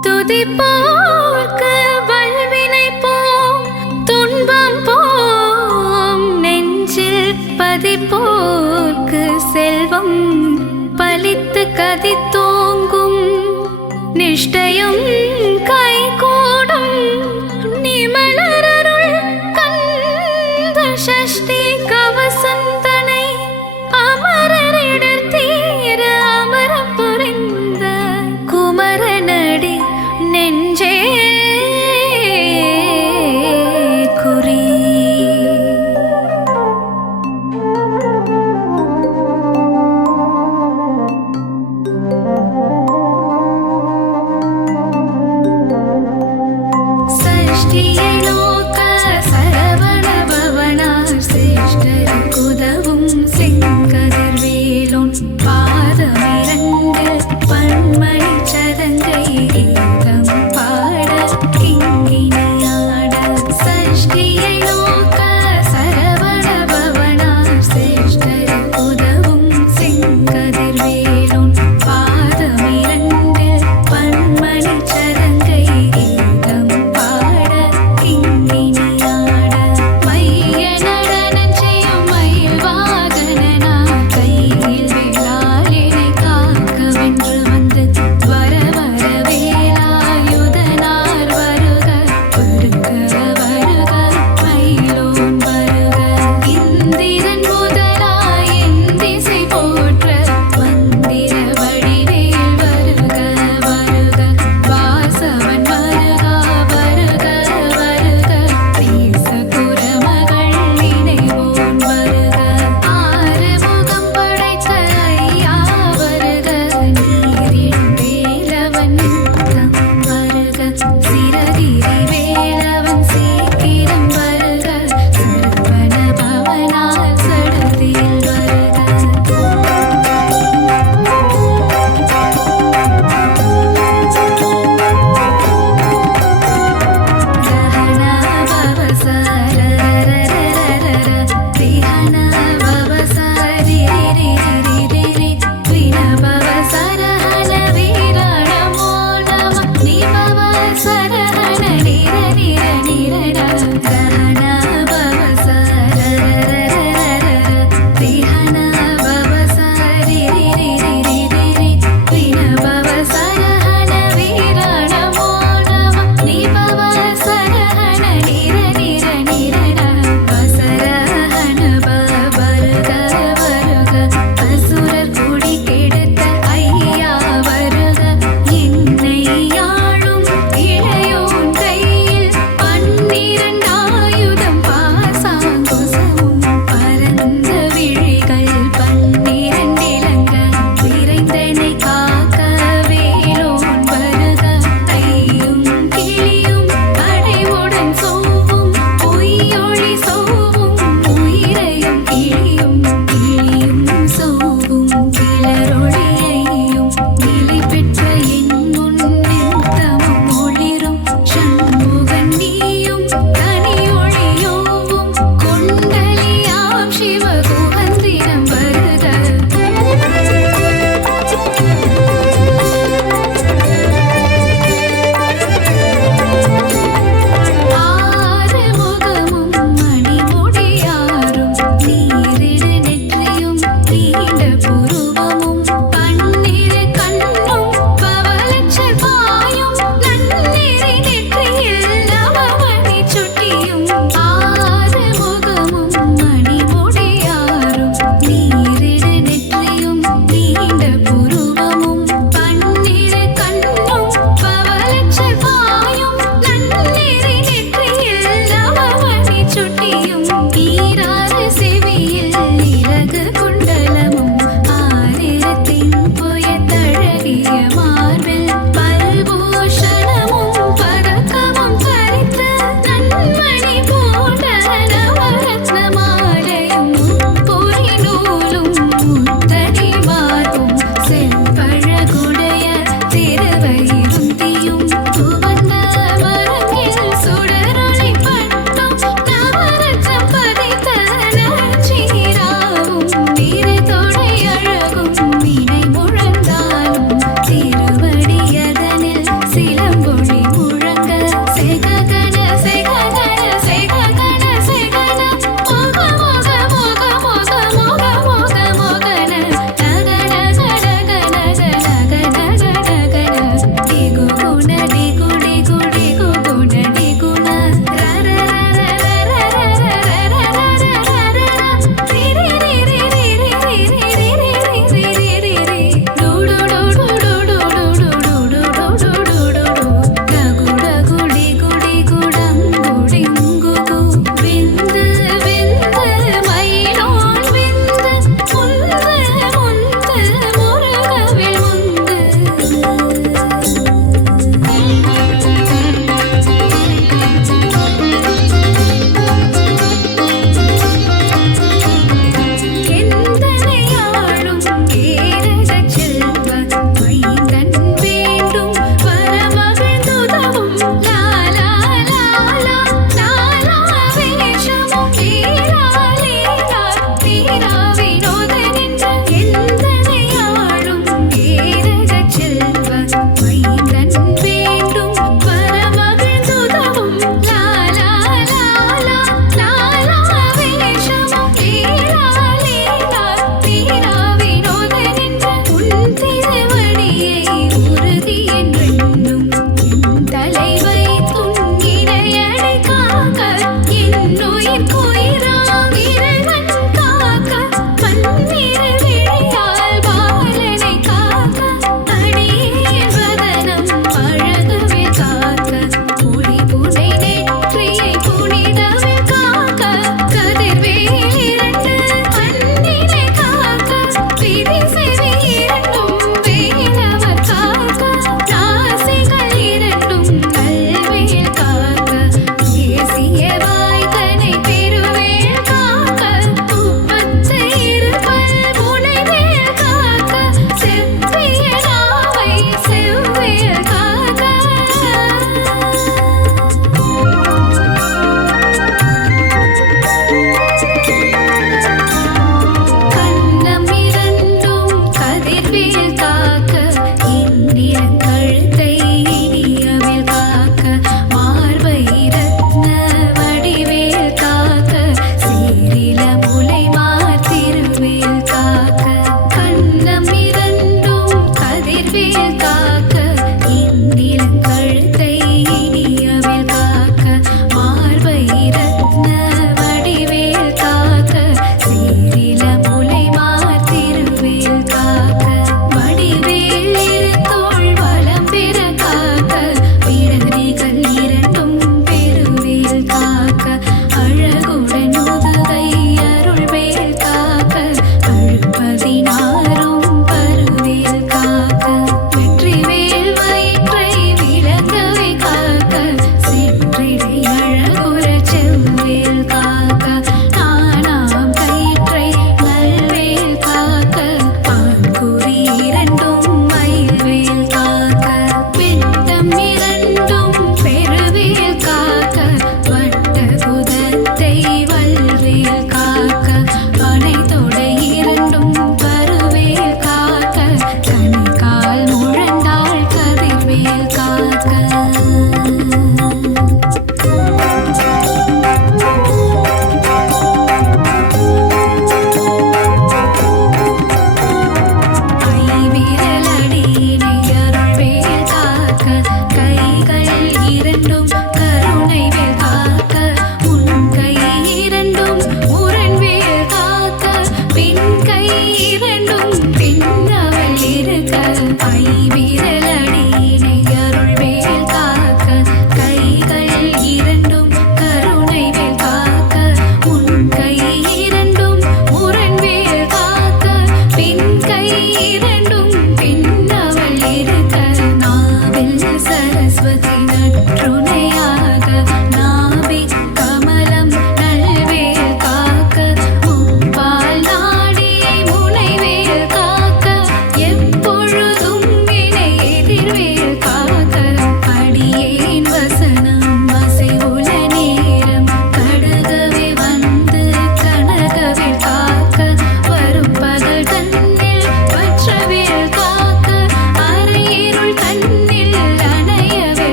துதிப்போர்க்கு வல்வினை போம் துன்பம் போம் நெஞ்சில் பதிப்போர்க்கு செல்வம் பலித்து கதித்தோங்கும் நிஷ்டையும் கைகூடும் நிமலரருள் கந்த சஷ்டி கவசந்தனை அமரரிடர் தீர அமரம் புரிந்த குமரனடி நெஞ்சே குறி. சஷ்டியை நோக்க சரவண பவனார் சிரேஷ்டருக்குதவும் செங்கதிர்வேலோன் பாதமிரண்டு பன்மணி சதங்கை கீதம் பாட கிங்கினியாட. சஷ்டியை நோக்க சரவண பவனார் சிரேஷ்டருக்குதவும் செங்கதிர்வேலோன் பாதமிரண்டு பன்மணி சதங்கை கீதம் பாட கிங்கினியாட. மைய நடனம் செய்யும் மயில் வாகனனா கையில் வேளாளினை காக்க வென்று வந்து வர வர வேலாயுதனார் வருக வருக வருக மயிலோன் வருக. இந்திரன் முதலாய் என் திசை போற்ற வந்திட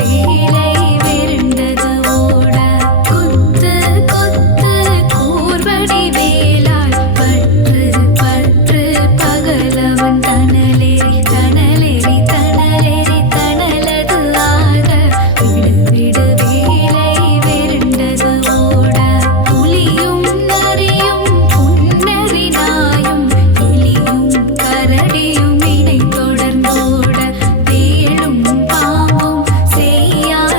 வேலை வெருண்டது ஓட குத்து குத்து கூர்வடி வேலால் பற்று பற்று பகலவன் தணலேறி தணலேறி தணலேறி தணலது ஆக விடு விடு வேலை வெருண்டது ஓட புலியும் நரியும் புன்னரி நாயும் எலியும் கரடியும் இணை தொடர்ந்தோட தேளும் பாம்பும் செய்யாத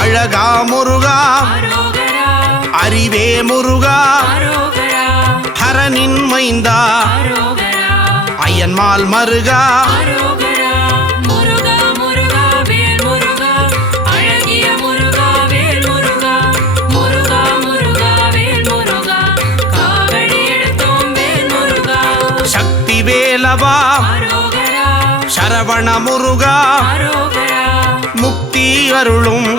அழகா முருகா, அறிவே முருகா, ஹரனின் மைந்தா, அயன்மால் மருகா, சக்தி வேலவா, சரவண முருகா, முக்தி அருளும்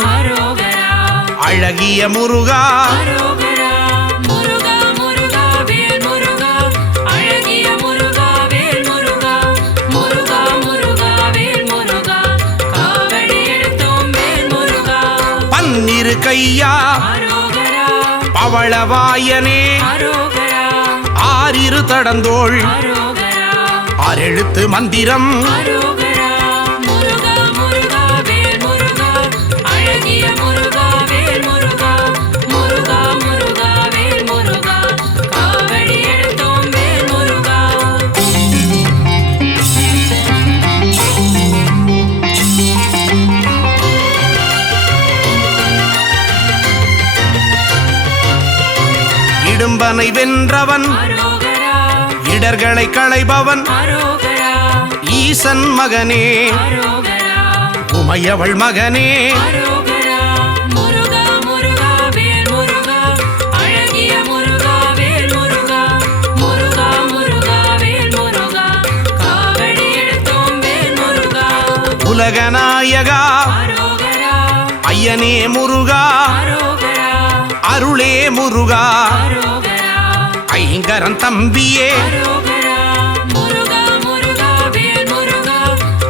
அழகிய முருகா, பன்னிரு கையா பவளவாயனே, ஆறிரு தடந்தோள் ஆறெழுத்து மந்திரம், அசுரனை வென்றவன் அரோகரா இடர்களை களைபவன் அரோகரா ஈசன் மகனே அரோகரா உமையவள் மகனே அரோகரா முருகா முருகா வேல் முருகா அழகிய முருகா வேல் முருகா முருகா முருகா வேல் முருகா காவடி எடுத்தோம் வேல் முருகா உலகநாயகா அரோகரா ஐயனே முருகா அரோகரா அருளே முருகா அரோகரா ஐங்கரன் தம்பியே அரோகரா முருகா முருகா வேல் முருகா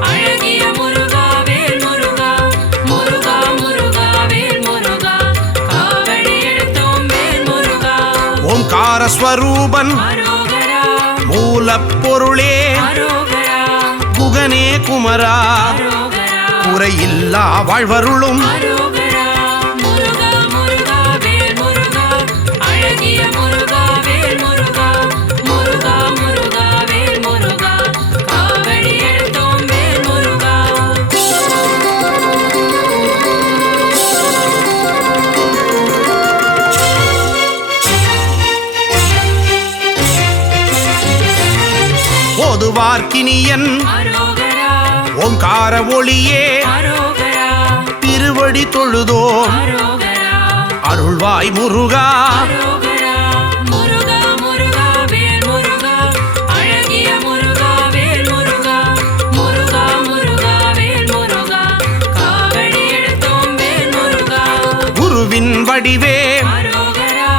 அழகிய முருகா வேல் முருகா முருகா முருகா வேல் முருகா காவடி எடுத்தோம் வேல் முருகா ஓம்கார ஸ்வரூபன் அரோகரா மூலப்பொருளே அரோகரா குகனே குமரா அரோகரா குறையில்லா வாழ்வருளும் அரோகரா முருகா முருகா வேல் முருகா அழகிய முருகா வேல் முருகா முருகா முருகா வேல் முருகா காவடி எடுத்தோம் வேல் முருகா ஓதுவார்க்கினியன் அரோகரா ஓம்கார ஒளியே அரோகரா திருவடி தொழுதோம் அரோகரா அருள்வாய் முருகா அரோகரா முருகா முருகா வேல் முருகா அழகிய முருகா வேல் முருகா முருகா முருகா வேல் முருகா காவடி எடுத்தோம் வேல் முருகா குருவின் வடிவே அரோகரா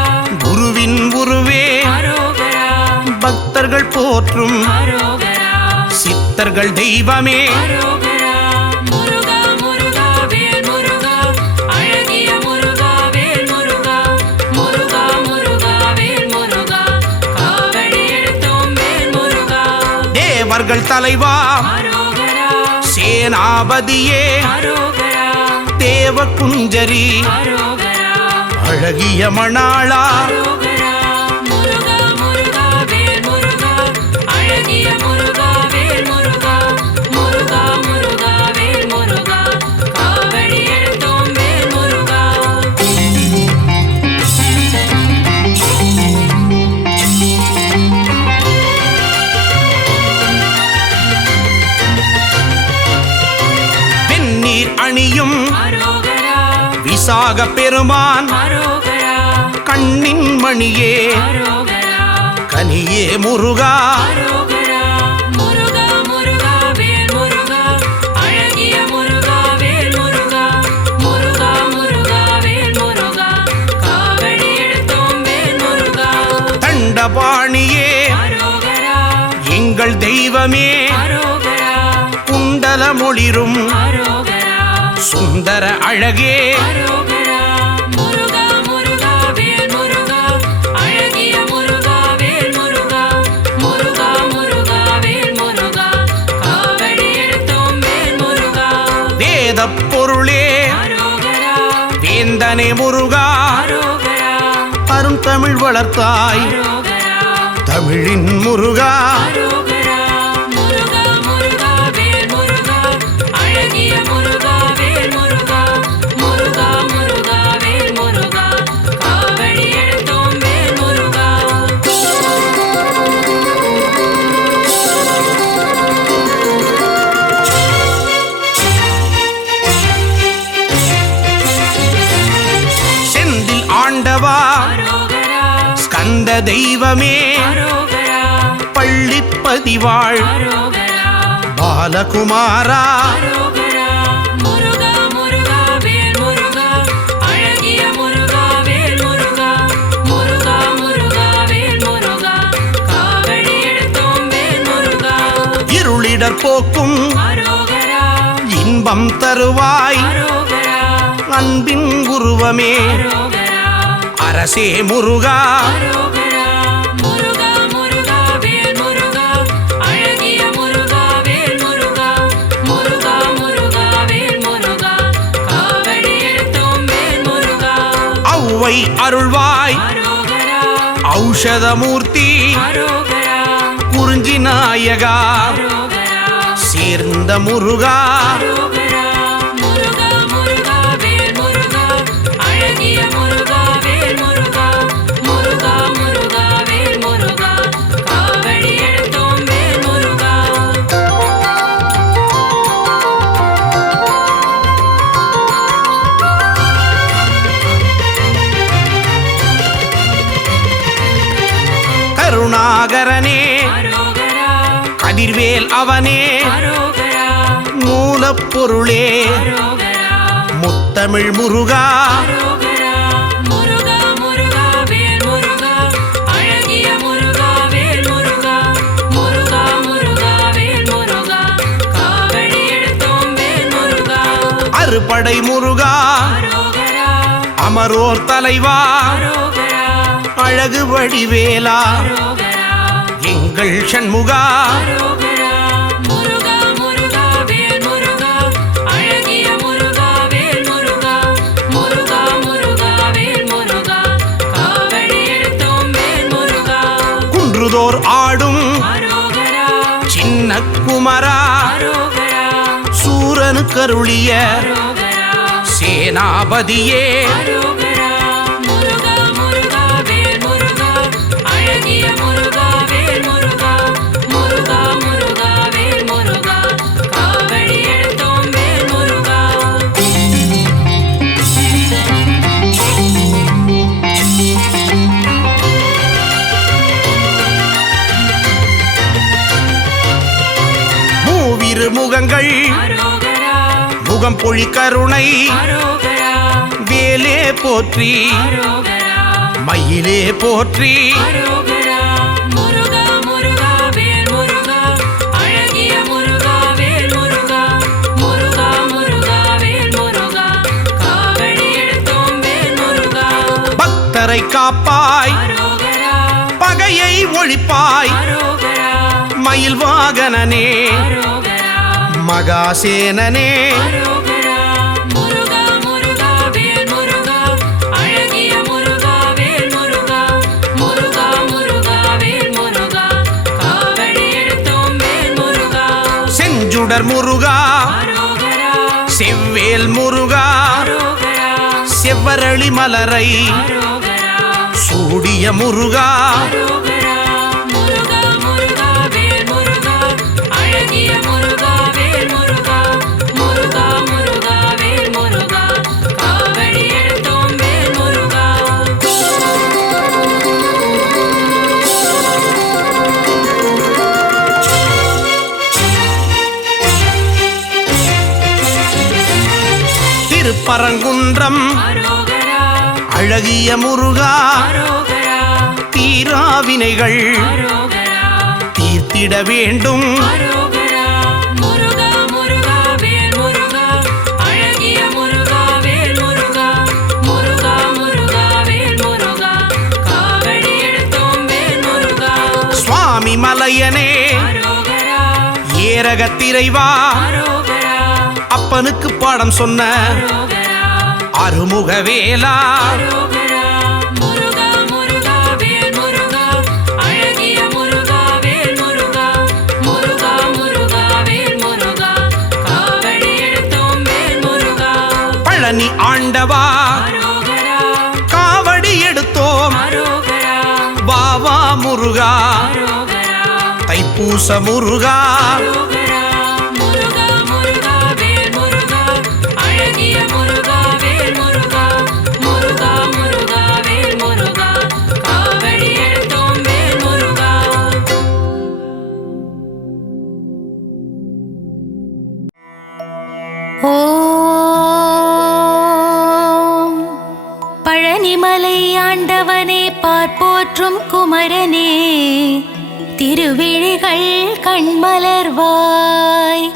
குருவின் உருவே அரோகரா பக்தர்கள் போற்றும் அரோகரா சித்தர்கள் தெய்வமே அரோகரா முருகா முருகா வேல் முருகா அழகிய முருகா வேல் முருகா முருகா முருகா வேல் முருகா காவடி எடுத்தோம் வேல் முருகா தேவர்கள் தலைவா அரோகரா சேனாபதியே அரோகரா தேவ குஞ்சரி அரோகரா அழகிய மணாளா அரோகரா முருகா முருகா வேல் முருகா அழகிய முருகா வேல் முருகா முருகா முருகா வேல் முருகா காவடி எடுத்தோம் வேல் முருகா வெந்நீர் அணியும் அரோகரா விசாக பெருமான் அரோகரா கண்ணின் மணியே அரோகரா கனியே முருகா அரோகரா முருகா முருகா வேல் முருகா அழகிய முருகா வேல் முருகா முருகா முருகா வேல் முருகா காவடி எடுத்தோம் வேல் முருகா தண்டபாணியே அரோகரா எங்கள் தெய்வமே அரோகரா குண்டல மொழிரும் அரோகரா சுந்தர அழகே அரோகரா முருகா முருகா வேல் முருகா அழகிய முருகா வேல் முருகா முருகா முருகா வேல் முருகா காவடி எடுத்தோம் வேல் முருகா வேத பொருளே அரோகரா வேந்தனே முருகா அரோகரா அரும் தமிழ் வளர்த்தாய் அரோகரா தமிழின் முருகா அரோகரா முருகா முருகா வேல் முருகா அழகிய முருகா வேல் முருகா முருகா முருகா வேல் முருகா காவடி எடுத்தோம் வேல் முருகா செந்தில் ஆண்டவா அரோகரா ஸ்கந்த தெய்வமே அரோகரா பள்ளிப்பதிவாள் அரோகரா பாலகுமாரா அரோகரா முருகா முருகா வேல் முருகா அழகிய முருகா வேல் முருகா முருகா முருகா வேல் முருகா காவடி எடுத்தோம் வேல் முருகா இருளிடர் போக்கும் அரோகரா இன்பம் தருவாய் அரோகரா அன்பின் உருவமே அரோகரா அரசே முருகா அரோகரா முருகா முருகா வேல் முருகா அழகிய முருகா வேல் முருகா முருகா முருகா வேல் முருகா காவடி எடுத்தோம் வேல் முருகா ஔவை அருள்வாய் அரோகரா ஔஷதமூர்த்தி அரோகரா குறிஞ்சி நாயகா அரோகரா சேர்ந்த முருகா அரோகரா முருகா முருகா வேல் முருகா அழகிய முருகா வேல் முருகா முருகா முருகா கதிர்வேல் அவனே அரோகரா மூலப்பொருளே அரோகரா முத்தமிழ் முருகா அரோகரா முருகா முருகா வேல் முருகா அழகிய முருகா வேல் முருகா முருகா முருகா வேல் முருகா காவடி எடுத்தோம் வேல் முருகா அறுபடை முருகா அரோகரா அமரோர் தலைவா அரோகரா அழகு வடிவேலா அரோகரா எங்கள் சண்முகா அரோகரா முருகா முருகா வேல் முருகா அழகிய முருகா வேல் முருகா முருகா முருகா வேல் முருகா காவடி எடுத்தோம் வேல் முருகா குன்றுதோர் ஆடும் அரோகரா சின்ன குமரா அரோகரா சூரனு கருளிய அரோகரா சேனாபதியே அரோகரா முருகா முருகா வேல் முருகா அழகிய முருகா வேல் முருகா முருகா முருகா வேல் முருகா காவடி எடுத்தோம் வேல் முருகா மூவிரு முகங்கள் அரோகரா முகம் பொழி கருணை அரோகரா வேலே போற்றி அரோகரா மயிலே போற்றி அரோகரா முருகா முருகா வேல் முருகா அழகிய முருகா வேல் முருகா முருகா முருகா வேல் முருகா காவடி எடுத்தோம் வேல் முருகா பக்தரை காப்பாய் அரோகரா பகையை ஒழிப்பாய் அரோகரா மயில் வாகனனே அரோகரா மகாசேனனே அரோகரா முருகா முருகா வேல் முருகா அழகிய முருகா வேல் முருகா முருகா முருகா வேல் முருகா காவடி எடுத்தோம் வேல் முருகா செஞ்சுடர் முருகா அரோகரா செவ்வேல் முருகா அரோகரா செவ்வரளி மலரை அரோகரா சூடிய முருகா அரோகரா முருகா முருகா வேல் முருகா அழகிய முருகா வேல் முருகா முருகா முருகா வேல் முருகா காவடி எடுத்தோம் வேல் முருகா திருப்பரங்குன்றம் அரோகரா அழகிய முருகா அரோகரா தீராவினைகள் அரோகரா தீர்த்திட வேண்டும் அரோகரா முருகா முருகா வேல் முருகா அழகிய முருகா வேல் முருகா முருகா முருகா வேல் முருகா காவடி எடுத்தோம் வேல் முருகா சுவாமி மலையனே அரோகரா ஏரகத்திரைவா அரோகரா அப்பனுக்கு பாடம் சொன்ன அரோகரா அருமுகவேலா அரோகரா முருகா முருகா வேல் முருகா அழகிய முருகா வேல் முருகா முருகா முருகா வேல் முருகா காவடி எடுத்தோம் வேல் முருகா பழனி ஆண்டவா அரோகரா காவடி எடுத்தோம் அரோகரா வாவா முருகா அரோகரா தைப்பூச முருகா அரோகரா முருகா முருகா வேல் முருகா அழகிய முருகா வேல் முருகா முருகா முருகா வேல் முருகா காவடி எடுத்தோம் வேல் முருகா ஓம் பழனிமலை ஆண்டவனே பார்ப்போற்றும் குமரனே திருவிழிகள் கண்மலர்வாய்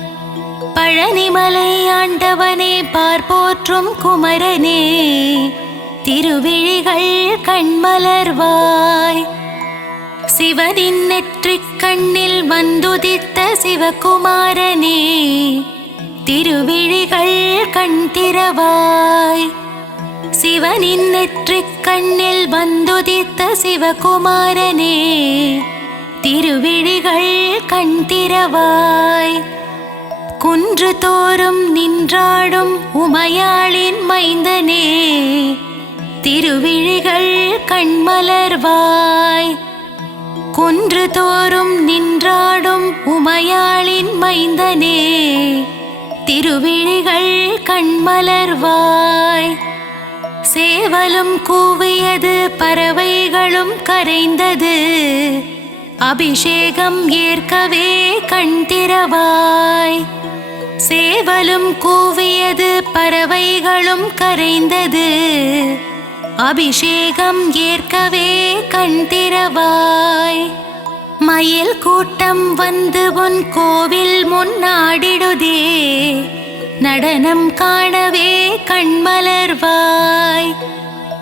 பழனிமலை ஆண்டவனே பார்ப்போற்றும் குமரனே திருவிழிகள் கண்மலர்வாய் சிவனின் நெற்றிக் கண்ணில் வந்துதித்த சிவகுமாரனே திருவிழிகள் கண் திறவாய் சிவனின் நெற்றிக் கண்ணில் வந்துதித்த சிவகுமாரனே திருவிழிகள் கண் திறவாய் குன்று தோறும் நின்றாடும் உமையாளின் மைந்தனே திருவிழிகள் கண்மலர்வாய் குன்று தோறும் நின்றாடும் உமையாளின் மைந்தனே திருவிழிகள் கண்மலர்வாய் சேவலும் கூவியது பறவைகளும் கரைந்தது அபிஷேகம் ஏற்கவே திறவாய். சேவலும் கூவியது, பறவைகளும் கரைந்தது. அபிஷேகம் ஏற்கவே கண் திறவாய். மயில் கூட்டம் வந்து உன் கோவில் முன்னாடிடுதே. நடனம் காணவே கண்மலர்வாய்.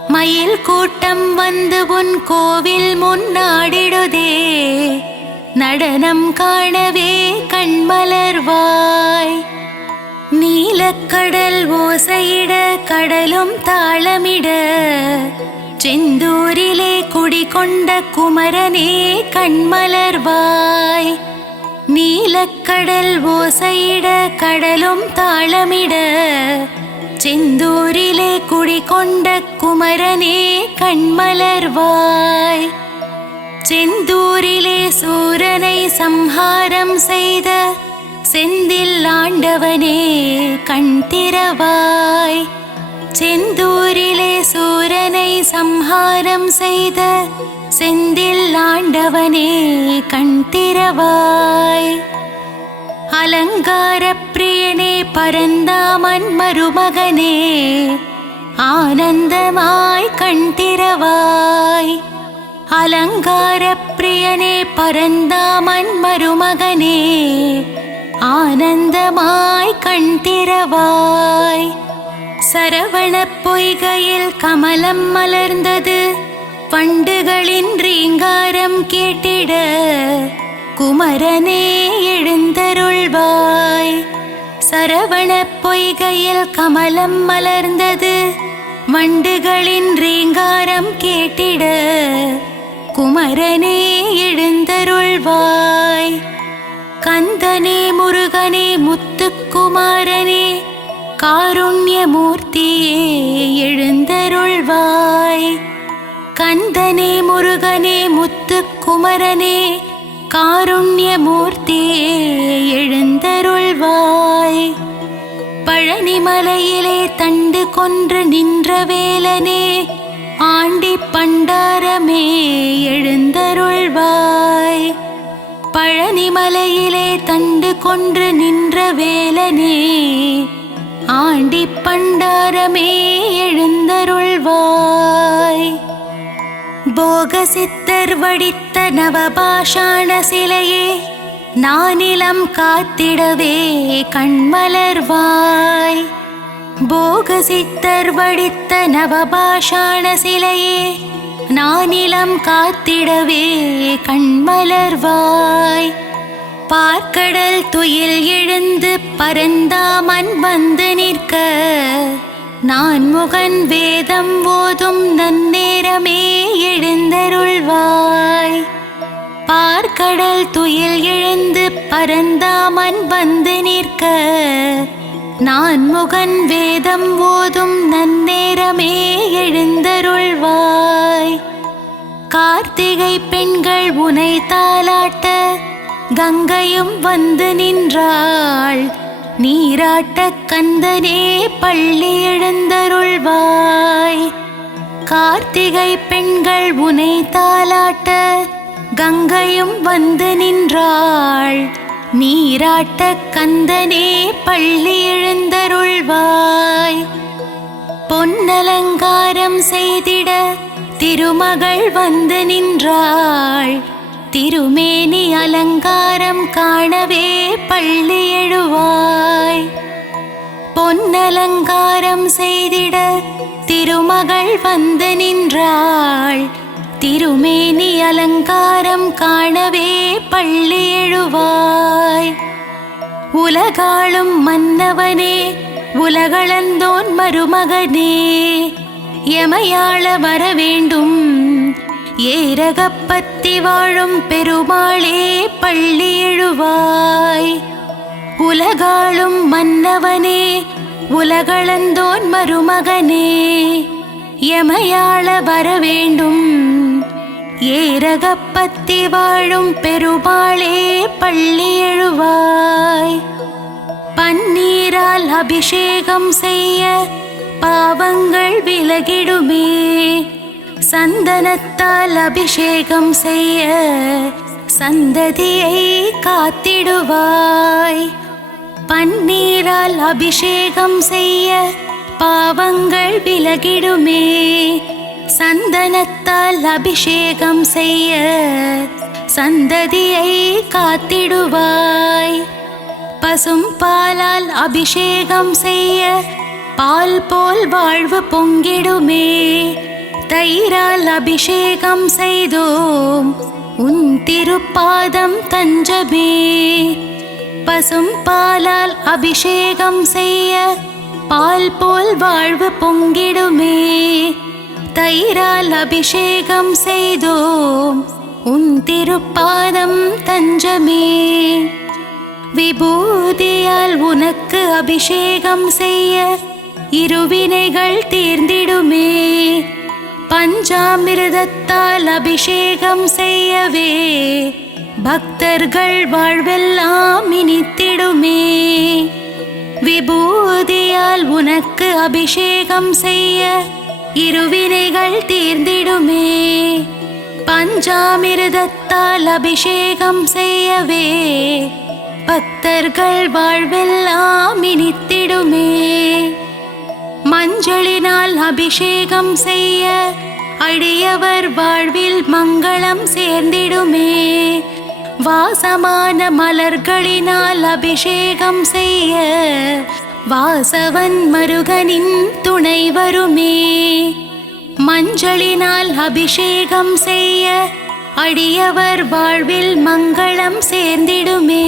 மயில் கூட்டம் வந்து உன் கோவில் முன்னாடிடுதே. நடனம் காணவே கண்மலர்வாய். நீலக்கடல் ஓசையிட, கடலும் தாளமிட. செந்தூரிலே குடிகொண்ட குமரனே கண்மலர்வாய். நீலக்கடல் ஓசையிட, கடலும் தாளமிட. செந்தூரிலே குடிகொண்ட குமரனே கண்மலர்வாய். செந்தூரிலே சூரனை சம்ஹாரம் செய்த செந்தில் ஆண்டவனே கண் திறவாய். செந்தூரிலே சூரனை சம்ஹாரம் செய்த செந்தில் ஆண்டவனே கண் திறவாய். அலங்கார பிரியனே பரந்தாமன் மருமகனே ஆனந்தமாய் கண் திறவாய். அலங்கார பிரியனே பரந்தாமன் மருமகனே ஆனந்தமாய் கண் திறவாய். சரவண பொய்கையில் கமலம் மலர்ந்தது. வண்டுகளின் ரீங்காரம் கேட்டிட குமரனே எழுந்தருள்வாய். சரவண பொய்கையில் கமலம் மலர்ந்தது. வண்டுகளின் ரீங்காரம் கேட்டிட குமரனே எழுந்தருள்வாய். கந்தனே முருகனே முத்துக்குமாரனே காருண்யமூர்த்தியே எழுந்தருள்வாய். கந்தனே முருகனே முத்துக்குமரனே காருண்யமூர்த்தியே எழுந்தருள்வாய். பழனிமலையிலே தண்டு கொன்று நின்ற வேலனே ஆண்டி பண்டாரமே எழுந்தருள்வாய். பழனிமலையிலே தண்டு கொன்று நின்ற வேலனே ஆண்டி பண்டாரமே எழுந்தருள்வாய். போகசித்தர் வடித்த நவபாஷாண சிலையே நானிலம் காத்திடவே கண்மலர்வாய். போகசித்தர் வடித்த நவபாஷாண சிலையே நானிலம் காத்திடவே கண்மலர்வாய். பார்க்கடல் துயில் எழுந்து பரந்தாமன் வந்து நிற்க நான் முகன் வேதம் ஓதும் நன்னேரமே எழுந்தருள்வாய். பார்க்கடல் துயில் எழுந்து பரந்தாமன் வந்து நிற்க நான் முகன் வேதம் ஓதும் நன்னேரமே எழுந்தருள்வாய். கார்த்திகை பெண்கள் உனை தாலாட்ட கங்கையும் வந்து நின்றாள். நீராட்ட கந்தனே பள்ளி எழுந்தருள்வாய். கார்த்திகை பெண்கள் உனை தாலாட்ட கங்கையும் வந்து நின்றாள். நீராட்ட கந்தனே பள்ளி எழுந்தருள்வாய். பொன்னலங்காரம் செய்திட திருமகள் வந்து நின்றாள். திருமேனி அலங்காரம் காணவே பள்ளி எழுவாய். பொன்னலங்காரம் செய்திட திருமகள் வந்து நின்றாள். திருமேனி அலங்காரம் காணவே பள்ளி எழுவாய். உலகாளும் மன்னவனே உலகளந்தோன் மருமகனே எமையாள வர வேண்டும். ஏரகப்பத்தி வாழும் பெருமாளே பள்ளி எழுவாய். உலகாளும் மன்னவனே உலகளந்தோன் மருமகனே எமையாள வர வேண்டும். ஏரகப்பத்தி வாழும் பெருமாளே பள்ளி எழுவாய். பன்னீரால் அபிஷேகம் செய்ய பாவங்கள் விலகிடுமே. சந்தனத்தால் அபிஷேகம் செய்ய சந்ததியை காத்திடுவாய். பன்னீரால் அபிஷேகம் செய்ய பாவங்கள் விலகிடுமே. சந்தனத்தால் அபிஷேகம் செய்ய சந்ததியை காத்திடுவாய். பசும் பாலால் அபிஷேகம் செய்ய பால் போல் வாழ்வு பொங்கிடுமே. தயிரால் அபிஷேகம் செய்தோம் உன் திருப்பாதம் தஞ்சமே. பசும் பாலால் அபிஷேகம் செய்ய பால் போல் வாழ்வு பொங்கிடுமே. தயிரால் அபிஷேகம் செய்தோம் உன் திருப்பாதம் தஞ்சமே. விபூதியால் உனக்கு அபிஷேகம் செய்ய இருவினைகள் தீர்ந்திடுமே. பஞ்சாமிர்தத்தால் அபிஷேகம் செய்யவே பக்தர்கள் வாழ்வெல்லாம் இனித்திடுமே. விபூதியால் உனக்கு அபிஷேகம் செய்ய இருவினைகள் தீர்ந்திடுமே. பஞ்சாமிர்தத்தால் அபிஷேகம் செய்யவே பக்தர்கள் வாழ்வெல்லாம் இனித்திடுமே. மஞ்சளினால் அபிஷேகம் செய்ய அடியவர் வாழ்வில் மங்களம் சேர்ந்திடுமே. வாசமான மலர்களினால் அபிஷேகம் செய்ய வாசவன் மருகனின் துணை வருமே. மஞ்சளினால் அபிஷேகம் செய்ய அடியவர் வாழ்வில் மங்களம் சேர்ந்திடுமே.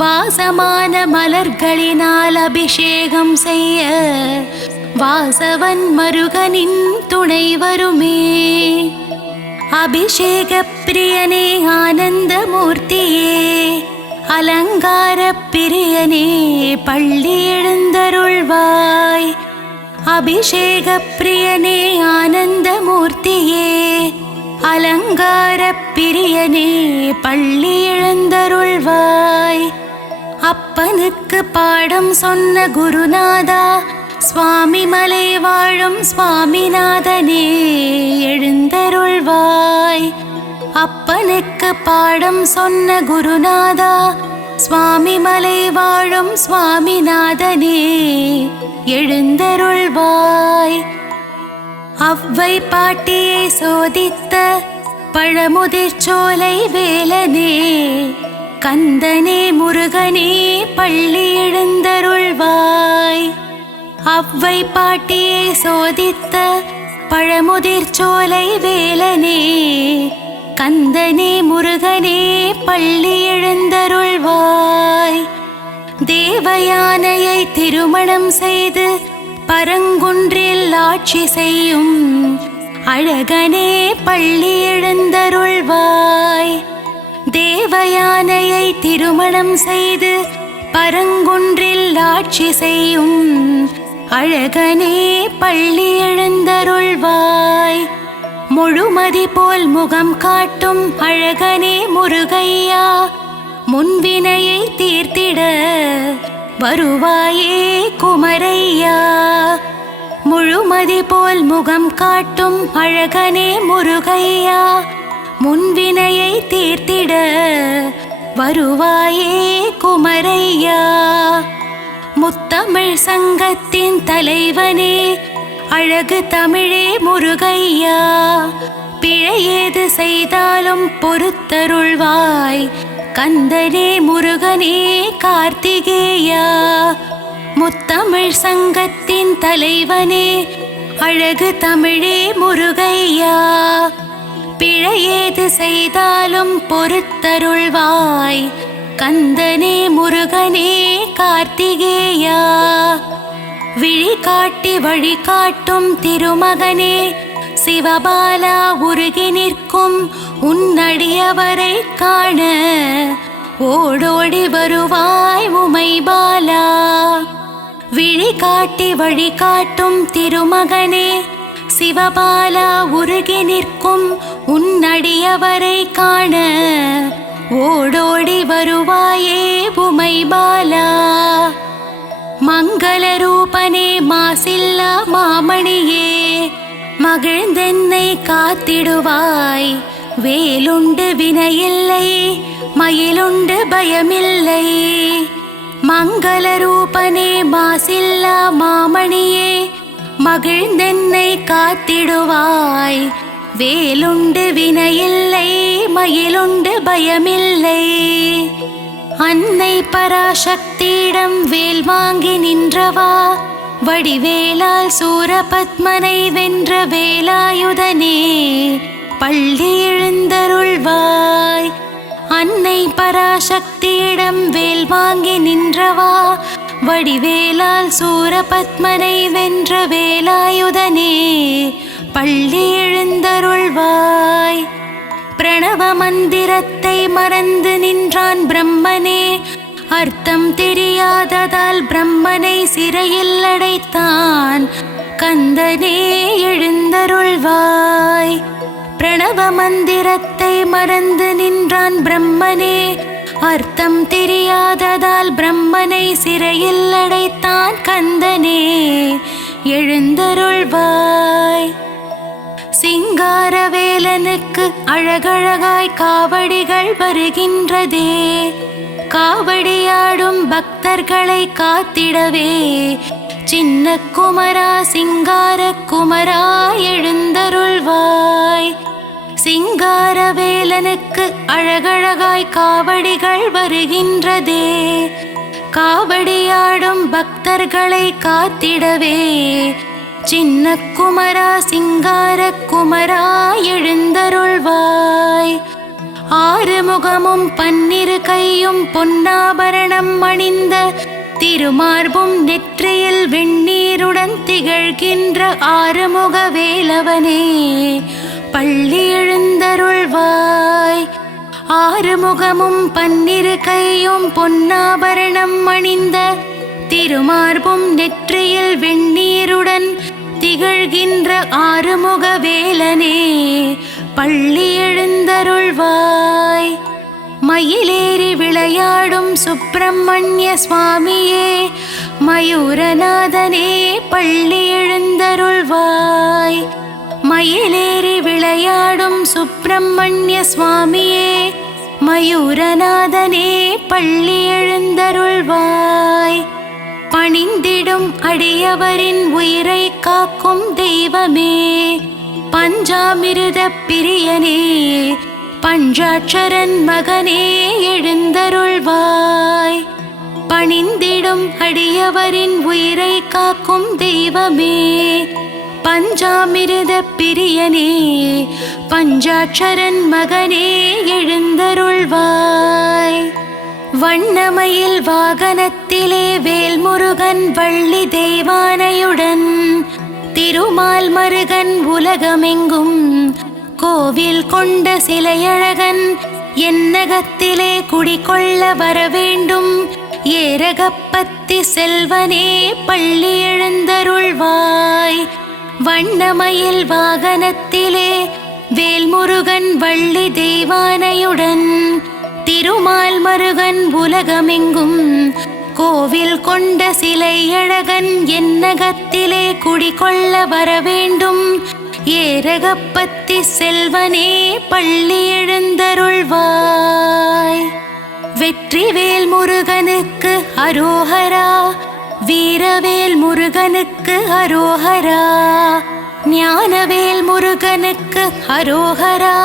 வாசமான மலர்களினால் அபிஷேகம் செய்ய வாசவன் மருகனின் துணை வருமே. அபிஷேக பிரியனே ஆனந்த மூர்த்தியே, அலங்கார பிரியனே பள்ளி எழுந்தருள்வாய். அபிஷேக பிரியனே ஆனந்த மூர்த்தியே, அலங்கார பிரியனே பள்ளி எழுந்தருள்வாய். அப்பனுக்கு பாடம் சொன்ன குருநாதா, சுவாமி மலை வாழும் சுவாமிநாதனே எழுந்தருள்வாய். அப்பனுக்கு பாடம் சொன்ன குருநாதா, சுவாமி மலை வாழும் சுவாமிநாதனே எழுந்தருள்வாய். அவ்வை பாட்டியை சோதித்த பழமுதிர்ச்சோலை வேலனே, கந்தனே முருகனே பள்ளி எழுந்தருள்வாய். அவ்வை பாட்டியை சோதித்த பழமுதிர்ச்சோலை வேலனே, கந்தனே முருகனே பள்ளி எழுந்தருள்வாய். தேவயானையை திருமணம் செய்து பரங்குன்றில் ஆட்சி செய்யும் அழகனே பள்ளி எழுந்தருள்வாய். தேவயானையை திருமணம் செய்து பரங்குன்றில் ஆட்சி செய்யும் அழகனே பள்ளி எழுந்தருள்வாய். முழுமதி போல் முகம் காட்டும் அழகனே முருகையா, முன்வினையை தீர்த்திட வருவாயே குமரையா. முழுமதி போல் முகம் காட்டும் அழகனே முருகையா, முன்வினையை தீர்த்திட வருவாயே குமரையா. முத்தமிழ் சங்கத்தின் தலைவனே, அழகு தமிழே முருகையா, பிழையேது செய்தாலும் பொறுத்தருள்வாய். கந்தனே முருகனே கார்த்திகேயா. முத்தமிழ் சங்கத்தின் தலைவனே, அழகு தமிழே முருகையா, பிழையேது செய்தாலும் பொறுத்தருள்வாய். கந்தனே முருகனே கார்த்திகேயா. விழி காட்டி வழிகாட்டும் திருமகனே, சிவபாலா உருகி நிற்கும் உன்னடியவரை காண ஓடோடி வருவாய் உமைபாலா. விழி காட்டி வழிகாட்டும் திருமகனே, சிவபாலா உருகி நிற்கும் உன்னடியவரை காண ஓடோடி வருவாயே உமைபாலா. மங்கள ரூபனே மாசில்லா மாமணியே, மகிழ்ந்தென்னை காத்திடுவாய் வேலுண்டு வினையில்லை மயிலுண்டு பயமில்லை. மங்கள ரூபனே மாசில்லா மாமணியே மகிழ்ந்தென்னை காத்திடுவாய். வேலுண்டு வினையில்லை மயிலுண்டு பயமில்லை. அன்னை பராசக்தியிடம் வேல் வாங்கி நின்றவா, வடிவேலால் சூரபத்மனை வென்ற வேலாயுதனே பள்ளி எழுந்தருள்வாய். அன்னை பராசக்தியிடம் வேல் வாங்கி நின்றவா, வடிவேலால் சூரபத்மனை வென்ற வேலாயுதனே பள்ளி எழுந்தருள்வாய். பிரணவ மந்திரத்தை மறந்து நின்றான் பிரம்மனே, அர்த்தம் தெரியாததால் பிரம்மனை சிறையில் அடைத்தான் கந்தனே எழுந்தருள்வாய். பிரணவ மந்திரத்தை மறந்து நின்றான் பிரம்மனே, அர்த்தம் தெரியாததால் பிரம்மனை சிறையில் அடைத்தான் கந்தனே எழுந்தருள்வாய். சிங்காரவேலனுக்கு அழகழகாய் காவடிகள் வருகின்றதே, காவடியாடும் பக்தர்களை காத்திடவே சின்ன குமரா சிங்கார குமரா எழுந்தருள்வாய். சிங்காரவேலனுக்கு அழகழகாய் காவடிகள் வருகின்றதே, காவடியாடும் பக்தர்களை காத்திடவே சின்ன குமரா சிங்கார குமரா எழுந்தருள்வாய். ஆறுமுகமும் பன்னிரு கையும் பொன்னாபரணம் அணிந்த திருமார்பும் நெற்றியில் வெண்ணீருடன் திகழ்கின்ற ஆறுமுக வேலவனே பள்ளி எழுந்தருள்வாய். ஆறுமுகமும் பன்னிரு கையும் பொன்னாபரணம் அணிந்த திருமார்பும் நெற்றியில் வெண்ணீருடன் திகழ்கின்ற ஆறுமுக வேலனே பள்ளி எழுந்தருள்வாய். மயிலேறி விளையாடும் சுப்பிரமணிய சுவாமியே மயூரநாதனே பள்ளி எழுந்தருள்வாய். மயிலேறி விளையாடும் சுப்பிரமணிய சுவாமியே மயூரநாதனே பள்ளி எழுந்தருள்வாய். பணிந்திடும் அடியவரின் உயிரை காக்கும் தெய்வமே பஞ்சாமிருத பிரியனே பஞ்சாட்சரன் மகனே எழுந்தருள்வாய். பணிந்திடும் அடியவரின் உயிரை காக்கும் தெய்வமே பஞ்சாமிருத பிரியனே பஞ்சாட்சரன் மகனே எழுந்தருள்வாய். வண்ணமயில் வாகனத்திலே வேல்முருகன் வள்ளி தெய்வானையுடன் திருமால் மருகன் உலகமெங்கும் கோவில் கொண்ட சிலையழகன் என்னகத்திலே குடிகொள்ள வரவேண்டும் ஏரகப்பத்தி செல்வனே பள்ளி எழுந்தருள்வாய். வண்ணமயில் வாகனத்திலே வேல்முருகன் வள்ளி தெய்வானையுடன் திருமால் மருகன் உலகமெங்கும் கோவில் கொண்ட சிலையழகன் என்னகத்திலே குடிகொள்ள வரவேண்டும் ஏரகப்பத்தி செல்வனே பள்ளி எழுந்தருள்வாய். வெற்றிவேல் முருகனுக்கு அரோஹரா, வீரவேல் முருகனுக்கு அரோஹரா, ஞானவேல் முருகனுக்கு அரோஹரா,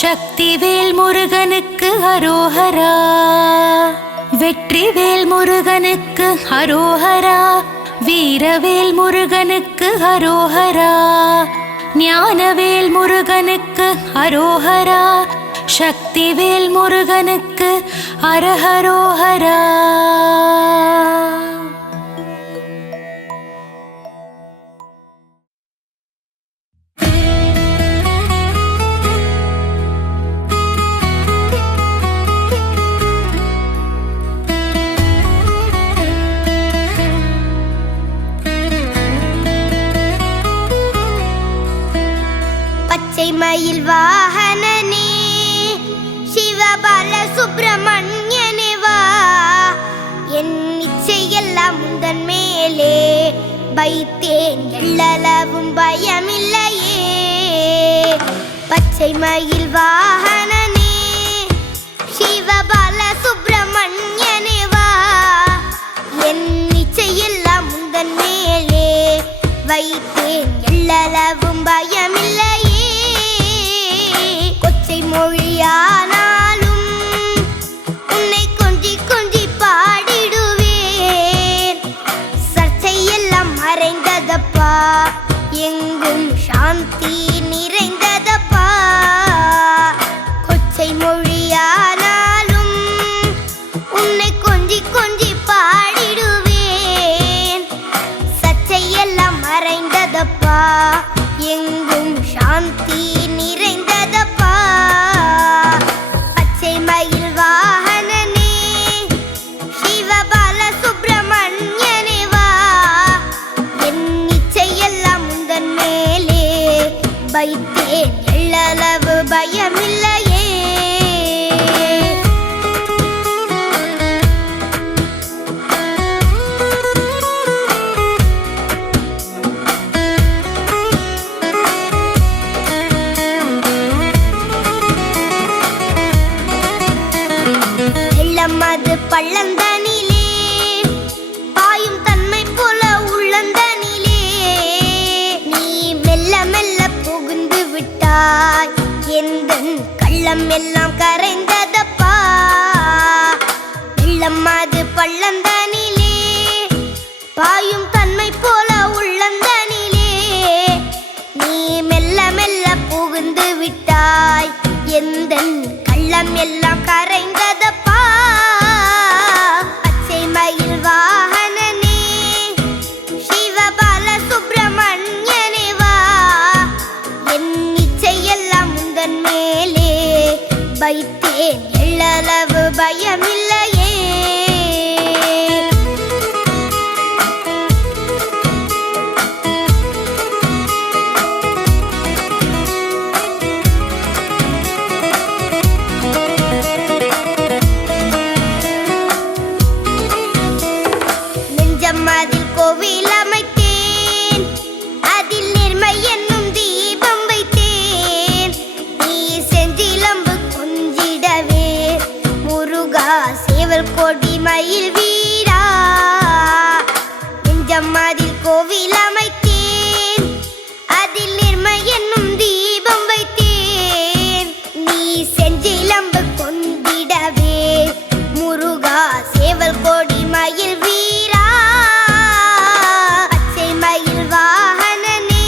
சக்திவேல் முருகனுக்கு அரோஹரா. வெற்றிவேல் முருகனுக்கு அரோஹரா, வீரவேல் முருகனுக்கு அரோஹரா, ஞானவேல் முருகனுக்கு அரோஹரா, சக்திவேல் முருகனுக்கு அரஹரோஹரா. மயில் வாகனனே சிவபால சுப்பிரமணியனே வா, என் இச்சையெல்லாம் முந்தன் மேலே வைத்தேன், எள்ளளவும் பயமில்லையே. பச்சை மயில் வாகனனே சிவபால சுப்பிரமணியனே வா என் இச்சையெல்லாம் உந்தன் மேலே வைத்தேன் எள்ளளவும் பயமில்லையே கொச்சை மொழியானாலும் உன்னை கொஞ்சி கொஞ்சி பாடிடுவேன் சர்ச்சையெல்லாம் மறைந்ததப்பா எங்கும் சாந்தி நிறைந்ததப்பா கொச்சை மொழியானாலும் உன்னை கொஞ்சி கொஞ்சி பாடிடுவேன் சர்ச்சையெல்லாம் மறைந்ததப்பா எங்கும் சாந்தி நிறைந்ததப்பா பச்சை மயில் வாகனனே சிவபால சுப்பிரமணியனே வா என் இச்சையெல்லாம் உந்தன் மேலே வைத்தேன் எள்ளளவு பயமில்லையே வெள்ளமது பள்ளந்தனிலே பாயும் தன்மை போல உள்ளந்தனிலே நீ மெல்ல மெல்ல புகுந்து விட்டாய் எந்தன் கள்ளம் எல்லாம் கரைந்ததப்பா வெள்ளமது பள்ளந்தனிலே பாயும் தன்மை போல உள்ளந்தனிலே நீ மெல்ல மெல்ல புகுந்து விட்டாய் எந்தன் கள்ளம் எல்லாம் கரைந்ததப்பா பச்சை மயில் வாகனனே சிவபால சுப்பிரமணியனே வா என் இச்சையெல்லாம் உந்தன் மேலே வைத்தேன் எள்ளளவு பயமில்லையே அதில் கோவில் அமைத்தேன் அதில் நேர்மை என்னும் தீபம் வைத்தேன் நீ செஞ்சிலம்பு கொஞ்சிடவே முருகா சேவல் கொடி மயில் வீரா நெஞ்சம் அதில் கோவில் அமைத்தேன் அதில் நேர்மை என்னும் தீபம் வைத்தேன் நீ செஞ்சிலம்பு கொண்டிடவே முருகா சேவல் கொடி மயில் வீரா பச்சை மயில் வாகனனே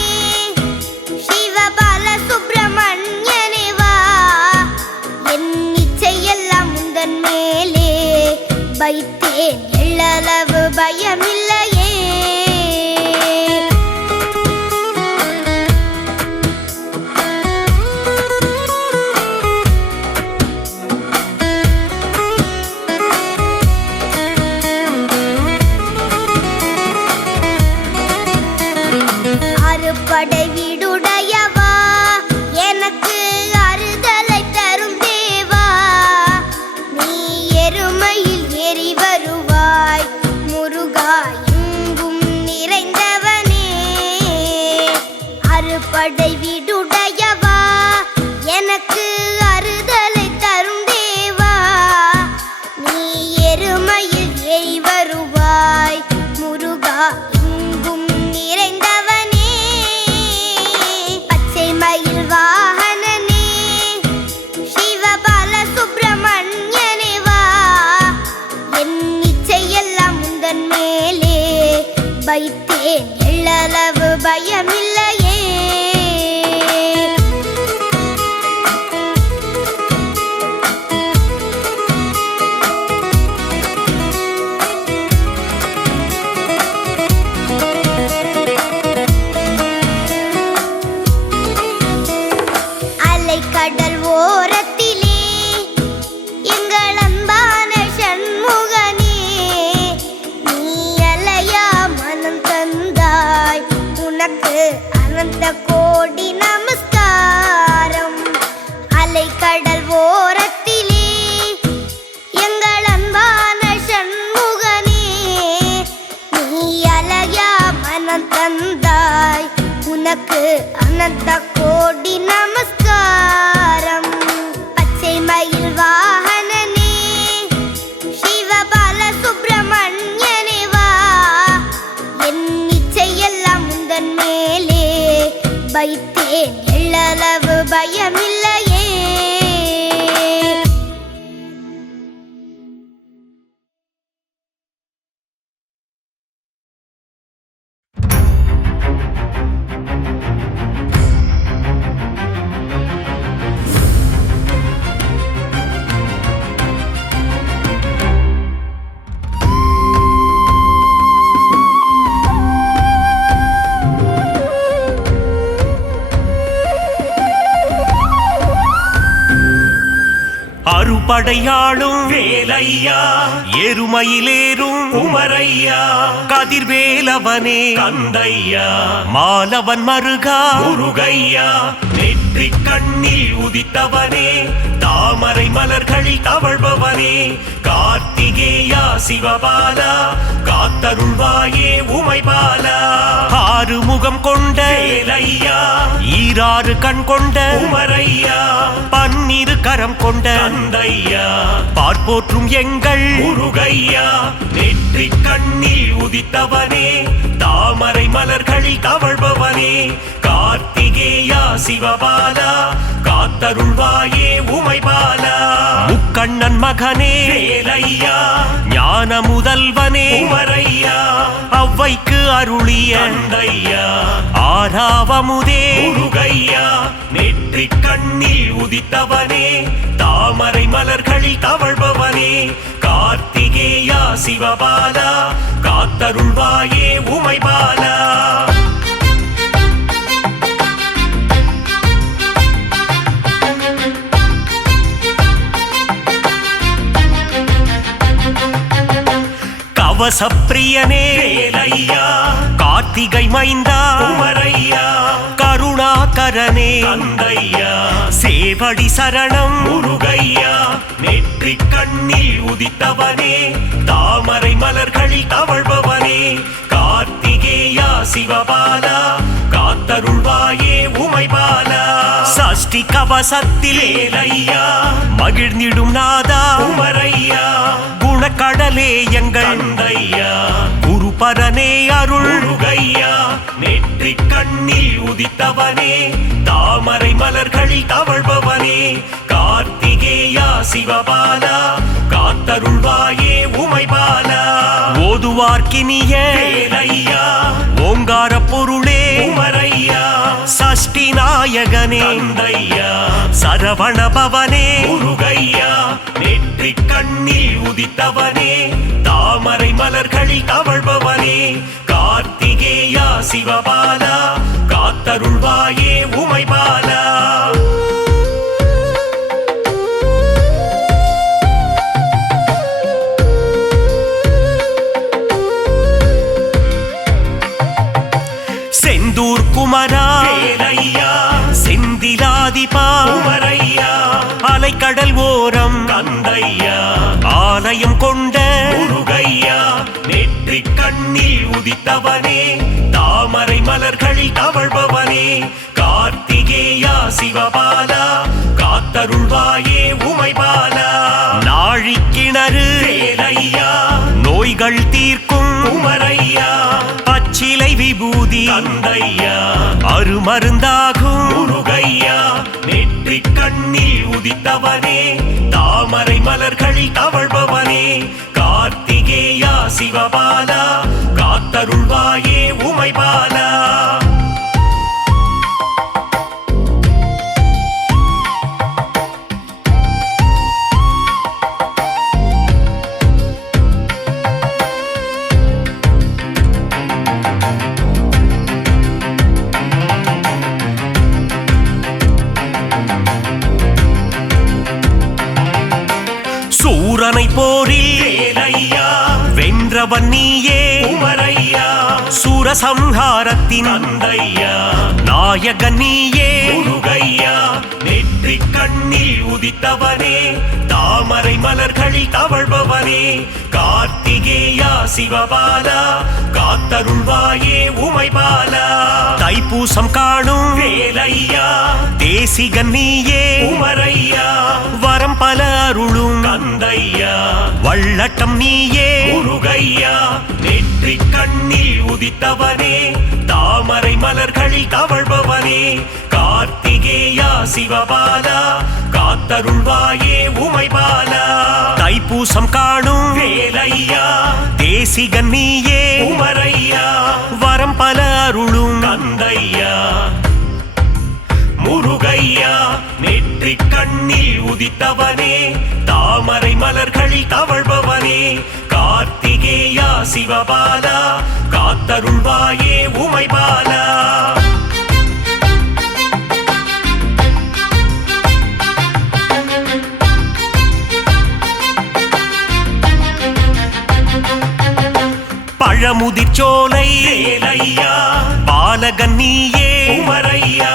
சிவபால சுப்பிரமணியனே வா என் இச்சையெல்லாம் உந்தன் மேலே வைத்தேன் எள்ளளவு பயமில்லையே அறுபடை வீடுடையவா எனக்கு அறுதலை தரும் தேவா நீ எருமையில் ஏறி வருவாய் முருகா எங்கும் நிறைந்தவனே அறுபடை வீடுடையவா எனக்கு அறுதலை தரும் தேவா நீ எருமையில் ஏறி வருவாய் முருகா எங்கும் நிறைந்தவனே பச்சை மயில் வாகனனே சிவபால சுப்பிரமணியனே வா என் இச்சையெல்லாம் உந்தன் மேலே வைத்தேன் எள்ளளவு பயமில்லையே கடல் ஓரத்திலே எங்கள் அன்பான சண்முகனே நீ அலையா மனம் தந்தாய் உனக்கு அறுபடையாளும் வேலையா எருமையிலேறும் குமரையா கதிர்வேலவனே கந்தையா மாலவன் மருகா முருகையா நெற்றி கண்ணில் உதித்தவனே தாமரை மலர்களில் தவழ்பவனே கார்த்திகேயா சிவபாலா காத்தருள்வாயே உமைபாலா ஆறு முகம் கொண்ட வேலையா ஈராறு கண் கொண்ட உமரையா பன்னிரு கரம் கொண்ட தந்தையா பார்ப்போற்றும் எங்கள் முருகையா நெற்றி கண்ணில் உதித்தவனே தாமரை மலர்களில் தவழ்பவனே கார்த்திகேயா சிவபாலா காத்தருள்வாயே உமைபாலா முக்கண்ணன் மகனே வேலையா ஞான முதல்வனே உமரையா அவ்வைக்கு அருளிய தந்தையா ஆறாவமுதே முருகையா நெற்றி கண்ணில் உதித்தவனே தாமரை மலர்களில் தவழ்பவனே கார்த்திகேயா சிவபாலா காத்தருள்வாயே உமைபாலா கவசப்பிரியனே வேலையா கார்த்திகை மைந்தா உமரையா கருணாகரனே தந்தையா சேவடி சரணம் முருகையா நெற்றி கண்ணில் உதித்தவனே தாமரை மலர்களில் தவழ்பவனே கார்த்திகேயா சிவபாலா காத்தருள்வாயே உமைபாலா சஷ்டி கவசத்தில் வேலையா மகிழ்ந்திடும் நாதா உமரையா குணக்கடலே எங்கள் தந்தையா குருபரனே அருள் முருகையா நெற்றி கண்ணில் உதித்தவனே தாமரை மலர்களில் தவழ்பவனே கார்த்திகேயா சிவபாலா காத்தருள்வாயே உமைபாலா ஓதுவார்க்கினிய வேலையா ஓங்கார பொருளே உமரையா சஷ்டி நாயகனே தந்தையா சரவண பவனே முருகையா நெற்றி கண்ணில் உதித்தவனே தாமரை மலர்களில் தவழ்பவனே கார்த்திகேயா சிவபாலா காத்தருள்வாயே உமைபாலா செந்தூர் குமரா வேலையா செந்திலாதிபா உமரையா அலைக்கடல் ஓரம் தந்தையா ஆலயம் கொண்ட முருகையா நெற்றி கண்ணில் உதித்தவனே தாமரை மலர்களில் தவழ்பவனே கார்த்திகேயா சிவபாலா காத்தருள்வாயே உமைபாலா நாழிக்கிணறு வேலையா நோய்கள் தீர்க்கும் உமரையா பச்சிலை விபூதி தந்தையா அருமருந்தாகும் முருகையா நெற்றி கண்ணில் உதித்தவனே தாமரை மலர்களில் தவழ்பவனே கார்த்திகேயா சிவபாலா காத்தருள்வாயே உமைபாலா சூரனை போரில் வேலையா வென்றவன் நீயே உமரையா சூரசம்ஹாரத்தின் தந்தையா நாயகன் நீயே முருகையா நெற்றி கண்ணில் உதித்தவனே தாமரை மலர்களில் தவழ்பவனே கார்த்திகேயா சிவபாலா காத்தருள்வாயே உமைபாலா தைப்பூசம் காணும் வேலையா தேசிகன் நீயே உமரையா வரம் பல அருளும் தந்தையா வள்ளட்டம் நீயே முருகையா நெற்றி கண்ணில் உதித்தவனே தாமரை மலர்களில் தவழ்பவனே கார்த்திகேயா சிவபாலா காத்தருள்வாயே உமைபாலா தைப்பூசம் காணும் வேலையா தேசிகன் நீயே உமரையா வரம் பல அருளும் தந்தையா முருகையா நெற்றி கண்ணில் உதித்தவனே தாமரை மலர்களில் தவழ்பவனே கார்த்திகேயா சிவபாலா காத்தருள்வாயே உமைபாலா பழமுதிர்ச்சோலை வேலையா பாலகன் நீயே உமரையா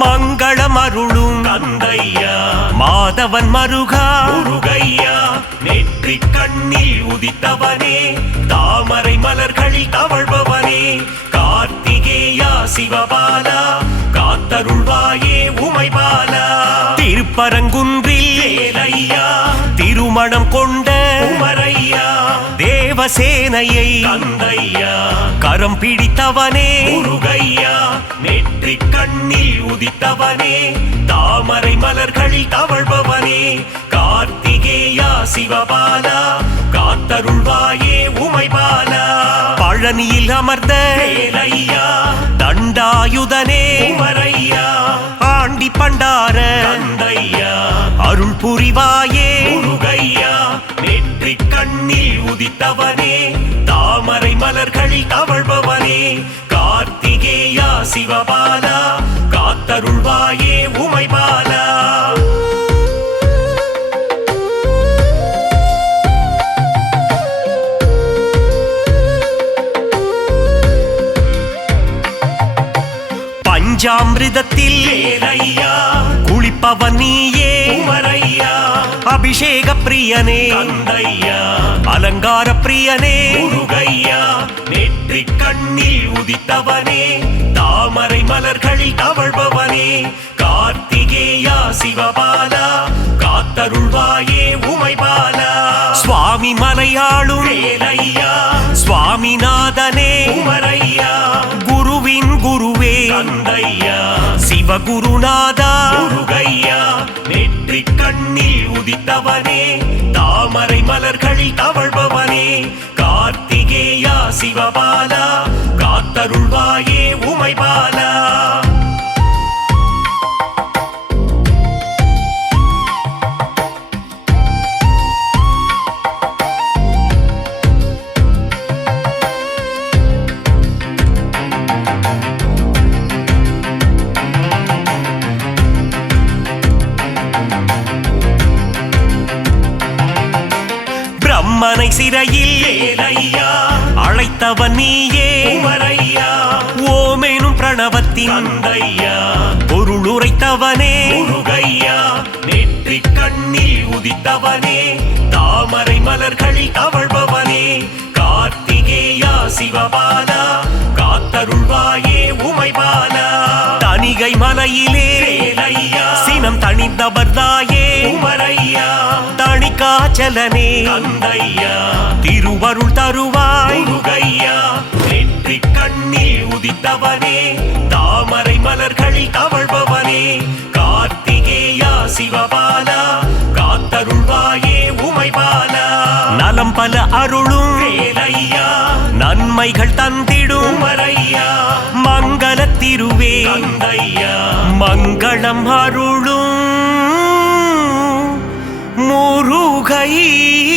மங்களம் அருளும் கந்தையா மாதவன் மருகா முருகையா நெற்றி கண்ணில் உதித்தவனே தாமரை மலர்களில் தவழ்பவனே கார்த்திகேயா சிவபாலா காத்தருள்வாயே உமைபாலா திருப்பரங்குன்றில் வேலையா திருமணம் கொண்ட உமரையா தேவசேனையை கந்தையா கரம் பிடித்தவனே முருகையா நெற்றி கண்ணில் உதித்தவனே தாமரை மலர்களில் தவழ்பவனே கார்த்திகேயா சிவபாலா காத்தருள்வாயே உமைபாலா பழனியில் அமர்ந்த வேலையா தண்டாயுதனே உமரையா ஆண்டி பண்டார கந்தையா அருள் புரிவாயே முருகையா நெற்றி கண்ணில் உதித்தவனே தாமரை மலர்களில் தவழ்பவனே கார்த்திகேயா சிவபாலா காத்தருள்வாயே உமைபாலா பஞ்சாமிர்தத்தில் வேலையா குளிப்பவன் நீயே உமரையா அபிஷேக பிரியனே கந்தையா அலங்கார பிரியனே முருகையா நெற்றி கண்ணில் உதித்தவனே தாமரை மலர்களில் தவழ்பவனே கார்த்திகேயா சிவபாலா காத்தருள்வாயே உமைபாலா சுவாமி மலையாளும் வேலையா சுவாமிநாதனே உமரையா குருவின் குருவே கந்தையா சிவகுருநாதா முருகையா நெற்றி கண்ணில் உதித்தவனே தாமரை மலர்களில் தவழ்பவனே கார்த்திகேயா சிவபாலா காத்தருள்வாயே உமைபாலா பிரம்மனை சிறையில் வேலையா அழைத்தவன் நீயே உமரையா ஓமேனும் பிரணவத்தின் கந்தையா பொருள் உரைத்தவனே முருகையா நெற்றி கண்ணில் உதித்தவனே தாமரை மலர்களில் தவழ்பவனே கார்த்திகேயா சிவபாலா காத்தருள்வாயே உமைபாலா தணிகை மலையிலே வேலையா சினம் தணிந்தவர்தாயே உமரையா தணிகாச்சலனே கந்தையா திருவருள் தருவாய் முருகையா நெற்றி கண்ணில் உதித்தவனே தாமரை மலர்களில் தவழ்பவனே கார்த்திகேயா சிவபாலா காத்தருள்வாயே உமைபாலா நலம் பல அருளும் வேலையா நன்மைகள் தந்திடும் உமரையா மங்கள திருவே கந்தையா மங்களம் அருளும் முருகையா